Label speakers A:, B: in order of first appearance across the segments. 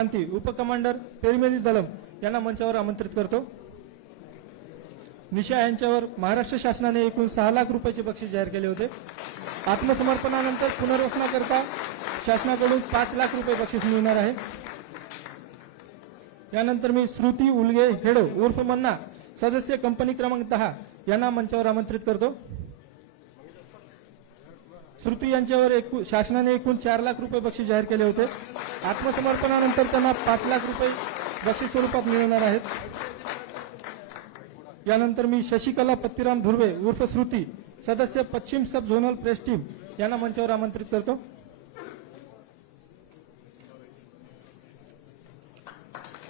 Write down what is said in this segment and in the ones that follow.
A: क्रांती उपकमांडर पेरिमेदी दलम यांना मंचावर आमंत्रित करतो. निशा यांच्यावर महाराष्ट्र शासनाने एकूण सहा लाख रुपयाचे बक्षीस जाहीर केले होते. आत्मसमर्पणानंतर पुनर्वसनाकरता शासनाकडून पाच लाख रुपये बक्षीस मिळणार आहे. यानंतर मी श्रुती उलगे हेडो उर्फ मन्ना सदस्य कंपनी क्रमांक दहा यांना मंचावर आमंत्रित करतो. श्रुती यांच्यावर एकूण शासनाने एकूण चार लाख रुपये बक्षीस जाहीर केले होते. आत्मसमर्पणानंतर त्यांना पाच लाख रुपये बक्षीस स्वरूपात मिळणार आहेत. यानंतर मी शशिकला पत्तीराम धुर्वे उर्फ श्रुती सदस्य पश्चिम सब झोनल प्रेस टीम यांना मंचावर आमंत्रित करतो.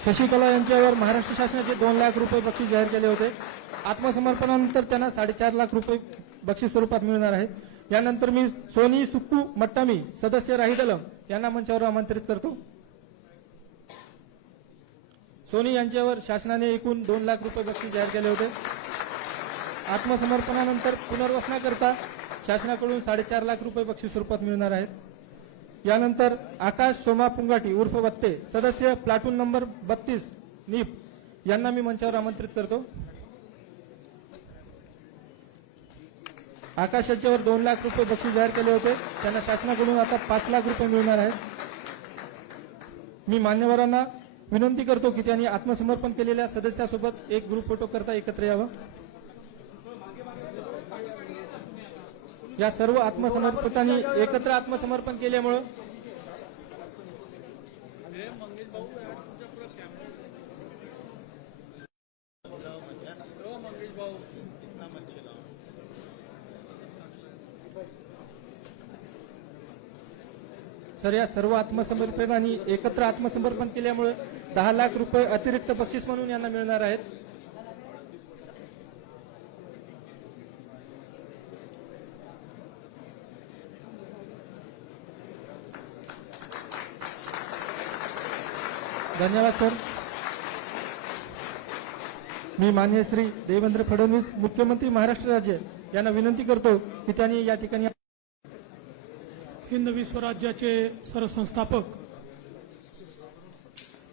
A: शशिकला यांच्यावर महाराष्ट्र शासनाचे दोन लाख रुपये बक्षीस जाहीर केले होते. आत्मसमर्पणानंतर त्यांना साडेचार लाख रुपये बक्षीस स्वरूपात मिळणार आहे. यानंतर मी सोनी सुक्कू मट्टामी सदस्य राहिदलम यांना मंचावर आमंत्रित करतो. सोनी यांच्यावर शासनाने एकूण दोन लाख रुपये बक्षीस जाहीर केले होते. आत्मसमर्पणानंतर पुनर्वसनाकरता शासनाकडून साडेचार लाख रुपये बक्षीस स्वरूपात मिळणार आहेत. यानंतर आकाश सोमा पुंगाटी उर्फ बत्ते सदस्य प्लाटून नंबर बत्तीस नीप यांना मी मंचावर आमंत्रित करतो. आकाश यांच्यावर दोन लाख रुपये बक्षीस जाहीर केले होते. त्यांना शासनाकडून आता पाच लाख रुपये मिळणार आहेत. मी मान्यवरांना विनंती करतो की त्यांनी आत्मसमर्पण केलेल्या सदस्यासोबत एक ग्रुप फोटो करता एकत्र यावं. या सर्व आत्मसमर्पितांनी एकत्र आत्मसमर्पण केल्यामुळं सर या सर्व आत्मसमर्पणांनी एकत्र आत्मसमर्पण केल्यामुळे दहा लाख रुपये अतिरिक्त बक्षीस म्हणून यांना मिळणार आहेत. धन्यवाद सर. मी मान्य श्री देवेंद्र फडणवीस मुख्यमंत्री महाराष्ट्र राज्य यांना विनंती करतो की त्यांनी या ठिकाणी
B: हिंद विश्वराज्याचे सरसंस्थापक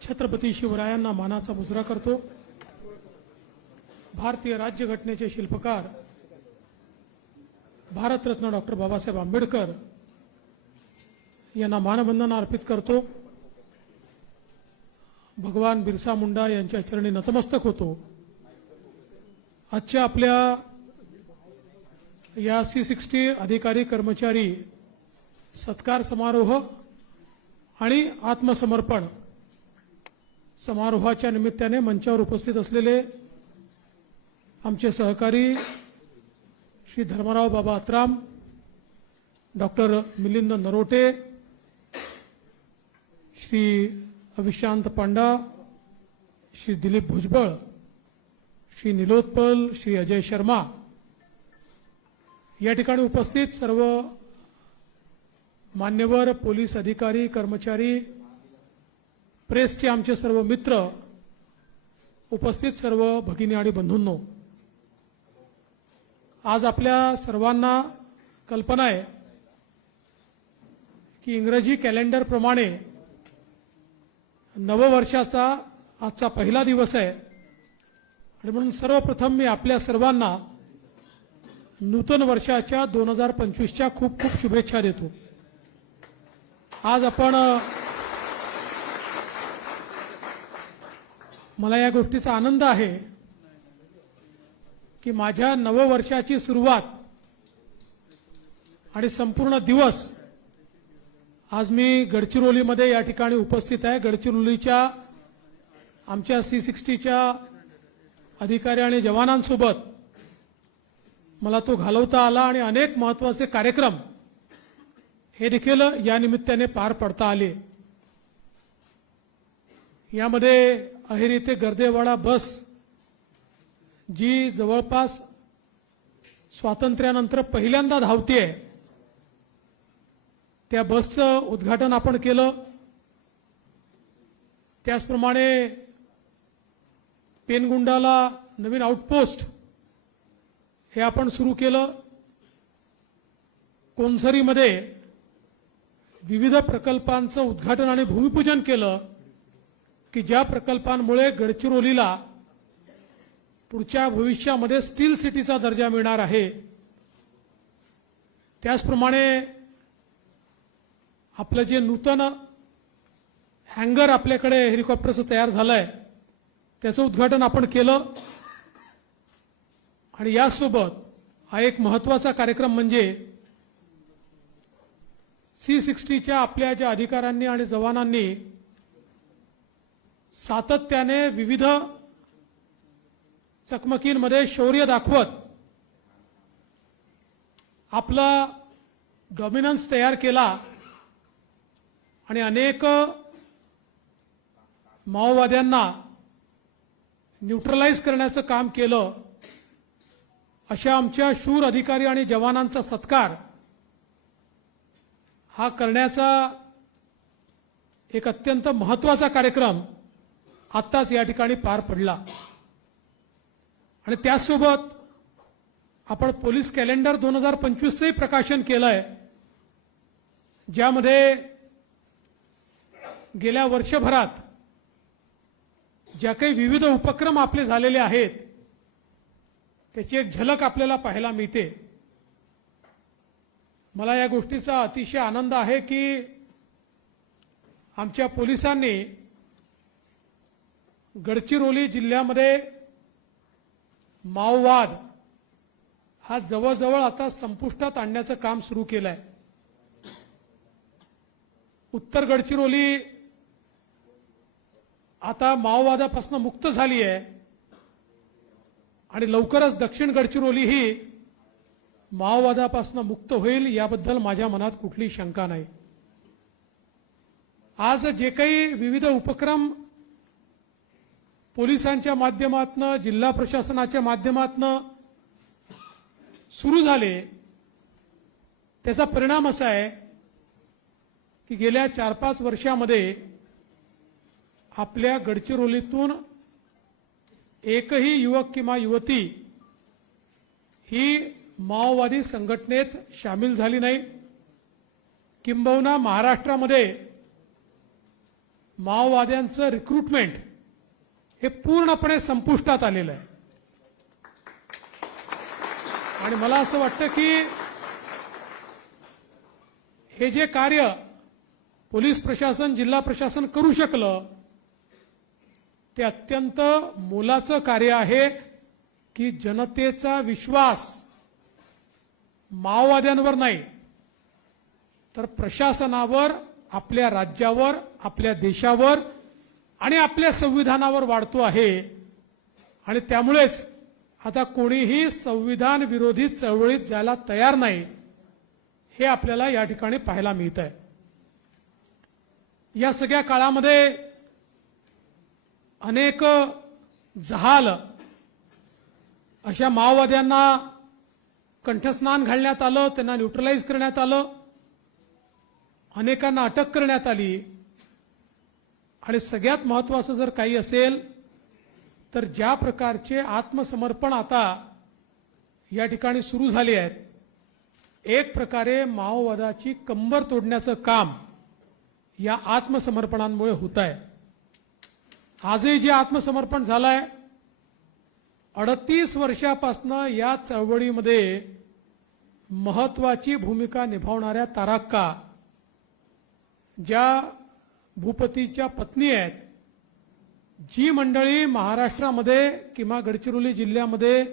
B: छत्रपती शिवरायांना मानाचा मुजरा करतो. भारतीय राज्यघटनेचे शिल्पकार भारतरत्न डॉक्टर बाबासाहेब आंबेडकर यांना मानवंदना अर्पित करतो. भगवान बिरसा मुंडा यांच्या चरणी नतमस्तक होतो. आजच्या आपल्या या सी सिक्स्टी अधिकारी कर्मचारी सत्कार समारोह आणि आत्मसमर्पण समारोहाच्या निमित्ताने मंचावर उपस्थित असलेले आमचे सहकारी श्री धर्मराव बाबा अत्राम डॉक्टर मिलिंद नरोटे श्री अविशांत पांडा श्री दिलीप भुजबळ श्री निलोत्पल श्री अजय शर्मा. या ठिकाणी उपस्थित सर्व मान्यवर पोलीस अधिकारी कर्मचारी प्रेसचे आमचे सर्व मित्र उपस्थित सर्व भगिनी आणि बंधूंनो आज आपल्या सर्वांना कल्पना आहे की इंग्रजी कॅलेंडरप्रमाणे नववर्षाचा आजचा पहिला दिवस आहे. आणि म्हणून सर्वप्रथम मी आपल्या सर्वांना नूतन वर्षाच्या दोन हजार पंचवीसच्या खूप खूप शुभेच्छा देतो. आज आपण मला या गोष्टीचा आनंद आहे की माझ्या नववर्षाची सुरुवात आणि संपूर्ण दिवस आज मी गडचिरोलीमध्ये या ठिकाणी उपस्थित आहे. गडचिरोलीच्या आमच्या सी सिक्स्टीच्या अधिकारी आणि जवानांसोबत मला तो घालवता आला आणि अनेक महत्त्वाचे कार्यक्रम हे देखील या निमित्ताने पार पडता आले. यामध्ये अहेरी ते गर्देवाडा बस जी जवळपास स्वातंत्र्यानंतर पहिल्यांदा धावतीये. त्या बसचं उद्घाटन आपण केलं. त्याचप्रमाणे पेनगुंडाला नवीन आउटपोस्ट हे आपण सुरू केलं. कोनसरीमध्ये विविध प्रकल्पांचं उद्घाटन आणि भूमिपूजन केलं की ज्या प्रकल्पांमुळे गडचिरोलीला पुढच्या भविष्यामध्ये स्टील सिटीचा दर्जा मिळणार आहे त्याचप्रमाणे आपलं जे नूतन हँगर आपल्याकडे हेलिकॉप्टरचं तयार झालंय त्याचं उद्घाटन आपण केलं. आणि यासोबत हा एक महत्त्वाचा कार्यक्रम म्हणजे सी सिक्स्टीच्या आपल्या ज्या अधिकाऱ्यांनी आणि जवानांनी सातत्याने विविध चकमकींमध्ये शौर्य दाखवत आपला डॉमिनन्स तयार केला आणि अनेक माओवाद्यांना न्यूट्रलाइज करण्याचं काम केलं अशा आमच्या शूर अधिकारी आणि जवानांचा सत्कार हा करण्याचा एक अत्यंत महत्त्वाचा कार्यक्रम आत्ताच या ठिकाणी पार पडला. आणि त्याचसोबत आपण पोलीस कॅलेंडर दोन हजार पंचवीसचंही प्रकाशन केलंय ज्यामध्ये गेल्या वर्षभरात ज्या काही विविध उपक्रम आपले झालेले आहेत त्याची एक झलक आपल्याला पाहायला मिळते. मला या गोष्टीचा अतिशय आनंद आहे की आमच्या पोलिसांनी गडचिरोली जिल्ह्यामध्ये माओवाद हा जवळजवळ आता संपुष्टात आणण्याचं काम सुरू केलं आहे उत्तर गडचिरोली आता माओवादापासून मुक्त झाली आहे आणि लवकरच दक्षिण गडचिरोली ही माओवादापासून मुक्त होईल याबद्दल माझ्या मनात कुठली शंका नाही. आज जे काही विविध उपक्रम पोलिसांच्या माध्यमातनं जिल्हा प्रशासनाच्या माध्यमातनं सुरू झाले त्याचा परिणाम असा आहे की गेल्या चार पाच वर्षामध्ये आपल्या गडचिरोलीतून एकही युवक किंवा युवती ही माओवादी संघटनेत सामील झाली नाही. किंबहुना महाराष्ट्रामध्ये माओवाद्यांचं रिक्रुटमेंट हे पूर्णपणे संपुष्टात आलेलं आहे. आणि मला असं वाटतं की हे जे कार्य पोलीस प्रशासन जिल्हा प्रशासन करू शकलं ते अत्यंत मोलाचं कार्य आहे की जनतेचा विश्वास माओवाद्यांवर नाही तर प्रशासनावर आपल्या राज्यावर आपल्या देशावर आणि आपल्या संविधानावर वाढतो आहे. आणि त्यामुळेच आता कोणीही संविधान विरोधी चळवळीत जायला तयार नाही हे आपल्याला या ठिकाणी पाहायला मिळत आहे या सगळ्या काळामध्ये अनेक जहाल अशा माओवाद्यांना कंठस्नान घालण्यात आलं त्यांना न्यूट्रलाइज करण्यात आलं अनेकांना अटक करण्यात आली. आणि सगळ्यात महत्वाचं जर काही असेल तर ज्या प्रकारचे आत्मसमर्पण आता या ठिकाणी सुरू झाले आहेत एक प्रकारे माओवादाची कंबर तोडण्याचं काम या आत्मसमर्पणांमुळे होत आहे. आजही जे आत्मसमर्पण झालंय अडतीस वर्षापासनं या चळवळीमध्ये महत्वाची भूमिका निभावणाऱ्या ताराक्का ज्या भूपतीच्या पत्नी आहेत जी मंडळी महाराष्ट्रामध्ये किंवा गडचिरोली जिल्ह्यामध्ये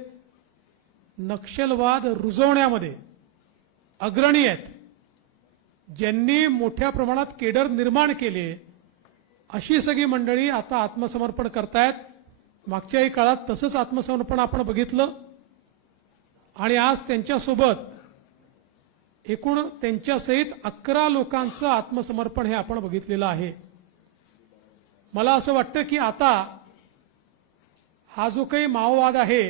B: नक्षलवाद रुजवण्यामध्ये अग्रणी आहेत ज्यांनी मोठ्या प्रमाणात केडर निर्माण केले अशी सगळी मंडळी आता आत्मसमर्पण करतायत. मागच्याही काळात तसंच आत्मसमर्पण आपण बघितलं आणि आज त्यांच्यासोबत एकूण त्यांच्यासहित अकरा लोकांचं आत्मसमर्पण हे आपण बघितलेलं आहे. मला असं वाटतं की आता हा जो काही माओवाद आहे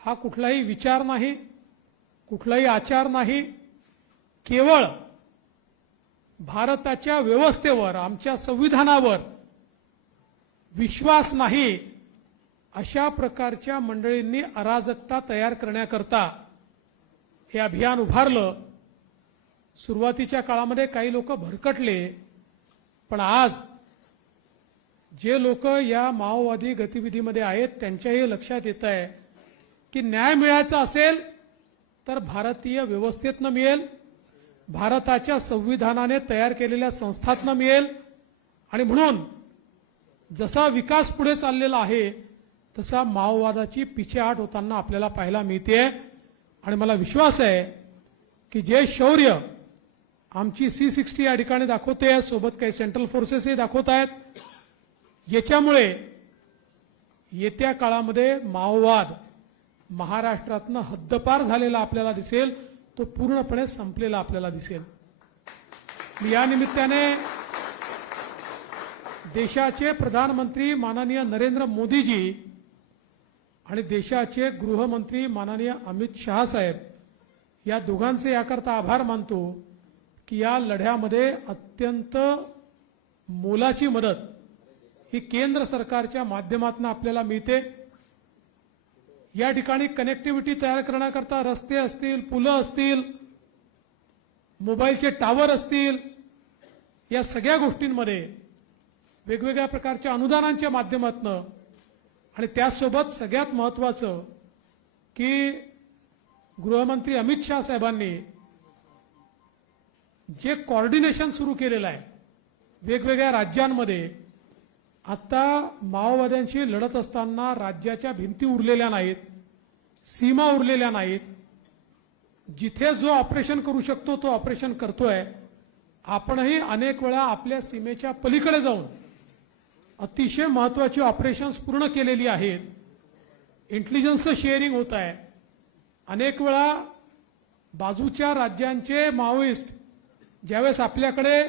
B: हा कुठलाही विचार नाही कुठलाही आचार नाही केवळ भारताच्या व्यवस्थेवर आमच्या संविधानावर विश्वास नाही अशा प्रकारच्या मंडळींनी अराजकता तयार करण्याकरता हे अभियान उभारलं. सुरुवातीच्या काळामध्ये काही लोक भरकटले पण आज जे लोक या माओवादी गतिविधीमध्ये आहेत त्यांच्याही लक्षात येत आहे की न्याय मिळायचा असेल तर भारतीय व्यवस्थेतनं मिळेल भारताच्या संविधानाने तयार केलेल्या संस्थातनं मिळेल. आणि म्हणून जसा विकास पुढे चाललेला आहे तसा माओवादाची पिछेहाट होताना आपल्याला पाहायला मिळते आणि मला विश्वास आहे की जे शौर्य आमची सी सिक्स्टी या ठिकाणी दाखवते सोबत काही सेंट्रल फोर्सेसही दाखवत आहेत याच्यामुळे येत्या काळामध्ये माओवाद महाराष्ट्रातनं हद्दपार झालेला आपल्याला दिसेल तो पूर्णपणे संपलेला आपल्याला दिसेल. मी या निमित्ताने देशाचे प्रधानमंत्री माननीय नरेंद्र मोदीजी आणि देशाचे गृहमंत्री माननीय अमित शहा साहेब या दोघांचे याकरता आभार मानतो की या लढ्यामध्ये अत्यंत मोलाची मदत ही केंद्र सरकारच्या माध्यमातून आपल्याला मिळते. या ठिकाणी कनेक्टिव्हिटी तयार करण्याकरता रस्ते असतील पुलं असतील मोबाईलचे टावर असतील या सगळ्या गोष्टींमध्ये वेगवेगळ्या प्रकारच्या अनुदानांच्या माध्यमातून आणि त्यासोबत सगळ्यात महत्वाचं की गृहमंत्री अमित शहा साहेबांनी जे कॉर्डिनेशन सुरू केलेलं आहे वेगवेगळ्या राज्यांमध्ये आता माओवाद्यांशी लढत असताना राज्याच्या भिंती उरलेल्या नाहीत सीमा उरलेल्या नाहीत. जिथे जो ऑपरेशन करू शकतो तो ऑपरेशन करतोय. आपणही अनेक वेळा आपल्या सीमेच्या पलीकडे जाऊन अतिशय महत्वाची ऑपरेशन्स पूर्ण केलेली आहेत. इंटेलिजन्सचं शेअरिंग होत आहे. अनेक वेळा बाजूच्या राज्यांचे माओइस्ट ज्यावेळेस आपल्याकडे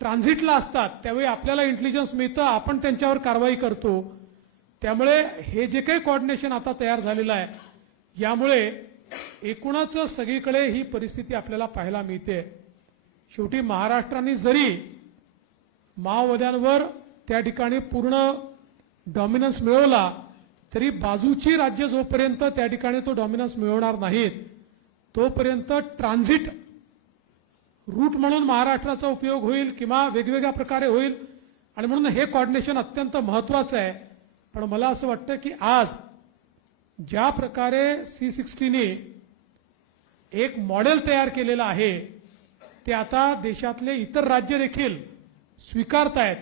B: ट्रान्झिटला असतात त्यावेळी आपल्याला इंटेलिजन्स मिळतं आपण त्यांच्यावर कारवाई करतो. त्यामुळे हे जे काही कॉर्डिनेशन आता तयार झालेलं आहे यामुळे एकूणच सगळीकडे ही परिस्थिती आपल्याला पाहायला मिळते. शेवटी महाराष्ट्राने जरी माओवाद्यांवर त्या ठिकाणी पूर्ण डॉमिनन्स मिळवला तरी बाजूची राज्य जोपर्यंत त्या ठिकाणी तो डॉमिनन्स मिळवणार नाहीत तोपर्यंत ट्रान्झिट रूट म्हणून महाराष्ट्राचा उपयोग होईल किंवा वेगवेगळ्या प्रकारे होईल. आणि म्हणून हे कॉर्डिनेशन अत्यंत महत्वाचं आहे. पण मला असं वाटतं की आज ज्या प्रकारे सी सिक्स्टीने एक मॉडेल तयार केलेलं आहे ते आता देशातले इतर राज्य देखील स्वीकारतायत.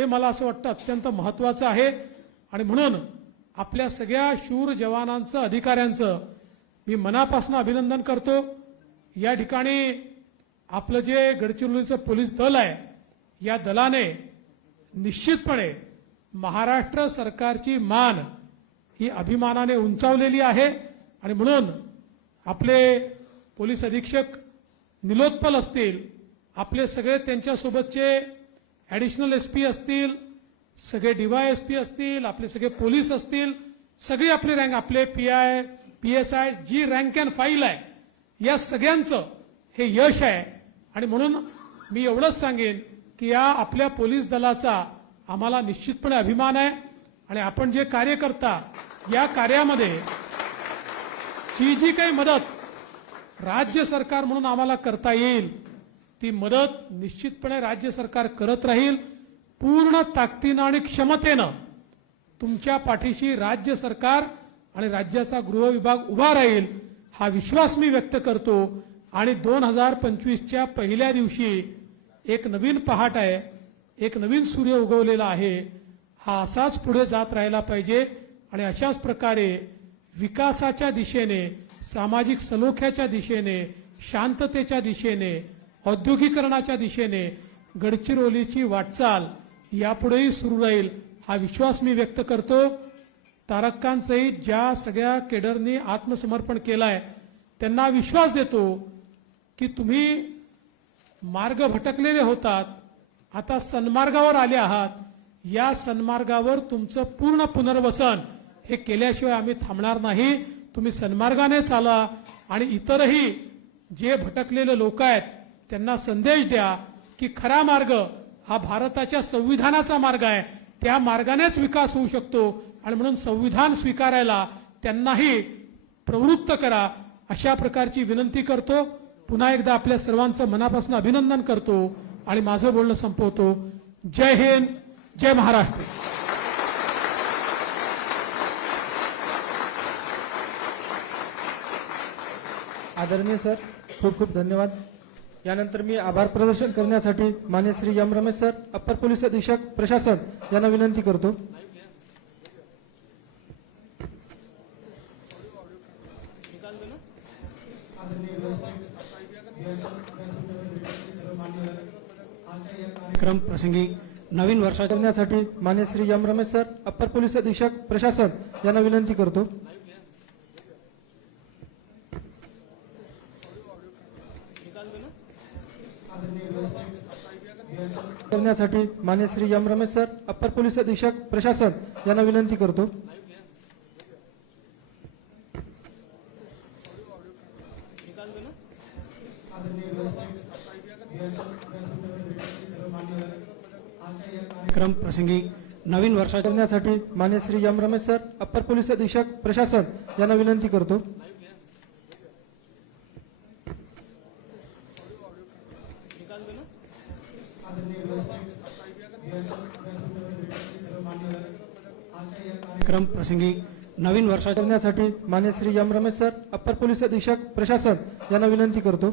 B: हे मला असं वाटतं अत्यंत महत्वाचं आहे. आणि म्हणून आपल्या सगळ्या शूर जवानांचं अधिकाऱ्यांचं मी मनापासून अभिनंदन करतो. या ठिकाणी आपलं जे गडचिरोलीचं पोलीस दल आहे या दलाने निश्चितपणे महाराष्ट्र सरकारची मान ही अभिमानाने उंचावलेली आहे. आणि म्हणून आपले पोलीस अधीक्षक निलोत्पल असतील आपले सगळे त्यांच्यासोबतचे ॲडिशनल एस पी असतील सगळे डीवाय एस पी असतील आपले सगळे पोलीस असतील सगळी आपली रँक आपले P I P S I G rank and file आहे या सगळ्यांचं हे यश आहे. आणि म्हणून मी एवढंच सांगेन की या आपल्या पोलीस दलाचा आम्हाला निश्चितपणे अभिमान आहे. आणि आपण जे कार्य करता या कार्यामध्ये ही जी काही मदत राज्य सरकार म्हणून आम्हाला करता येईल ती मदत निश्चितपणे राज्य सरकार करत राहील. पूर्ण ताकदीनं आणि क्षमतेनं तुमच्या पाठीशी राज्य सरकार आणि राज्याचा गृह विभाग उभा राहील हा विश्वास मी व्यक्त करतो. आणि दोन हजार पंचवीसच्या पहिल्या दिवशी एक नवीन पहाट आहे एक नवीन सूर्य उगवलेला आहे. हा असाच पुढे जात राहिला पाहिजे आणि अशाच प्रकारे विकासाच्या दिशेने सामाजिक सलोख्याच्या दिशेने शांततेच्या दिशेने औद्योगिकरणाच्या दिशेने गडचिरोलीची वाटचाल यापुढेही सुरू राहील हा विश्वास मी व्यक्त करतो. तारकांचंही ज्या सगळ्या केडरनी आत्मसमर्पण केलाय त्यांना विश्वास देतो की तुम्ही मार्ग भटकलेले होतात आता सन्मार्गावर आले आहात. या सन्मार्गावर तुमचं पूर्ण पुनर्वसन हे केल्याशिवाय आम्ही थांबणार नाही. तुम्ही सन्मार्गाने चाला आणि इतरही जे भटकलेले लोक आहेत त्यांना संदेश द्या की खरा मार्ग हा भारताच्या संविधानाचा मार्ग आहे. त्या मार्गानेच विकास होऊ शकतो आणि म्हणून संविधान स्वीकारायला त्यांनाही प्रवृत्त करा अशा प्रकारची विनंती करतो. पुन्हा एकदा आपल्या सर्वांचं मनापासून अभिनंदन करतो आणि माझं बोलणं संपवतो. जय हिंद जय महाराष्ट्र.
A: आदरणीय सर खूप खूप धन्यवाद. यानंतर मी आभार प्रदर्शन करण्यासाठी मान्य श्री एम रमेश सर अप्पर पोलीस अधीक्षक प्रशासन यांना विनंती करतो.
C: कार्यक्रम प्रसंगी नवीन वर्षाच्या
A: करण्यासाठी मान्य श्री एम रमेश सर अप्पर पोलीस अधीक्षक प्रशासन यांना विनंती करतो. करण्यासाठी मान्य श्री एम रमेश सर अप्पर पोलीस अधीक्षक प्रशासन यांना विनंती करतो.
C: कार्यक्रम प्रसंगी नवीन वर्षाच्या
A: करण्यासाठी मान्य श्री एम रमेश सर अप्पर पोलीस अधीक्षक प्रशासन यांना विनंती करतो.
C: कार्यक्रम प्रसंगी नवीन वर्षा
A: करण्यासाठी मान्य श्री यम रमेश सर अप्पर पोलीस अधीक्षक प्रशासन यांना विनंती करतो.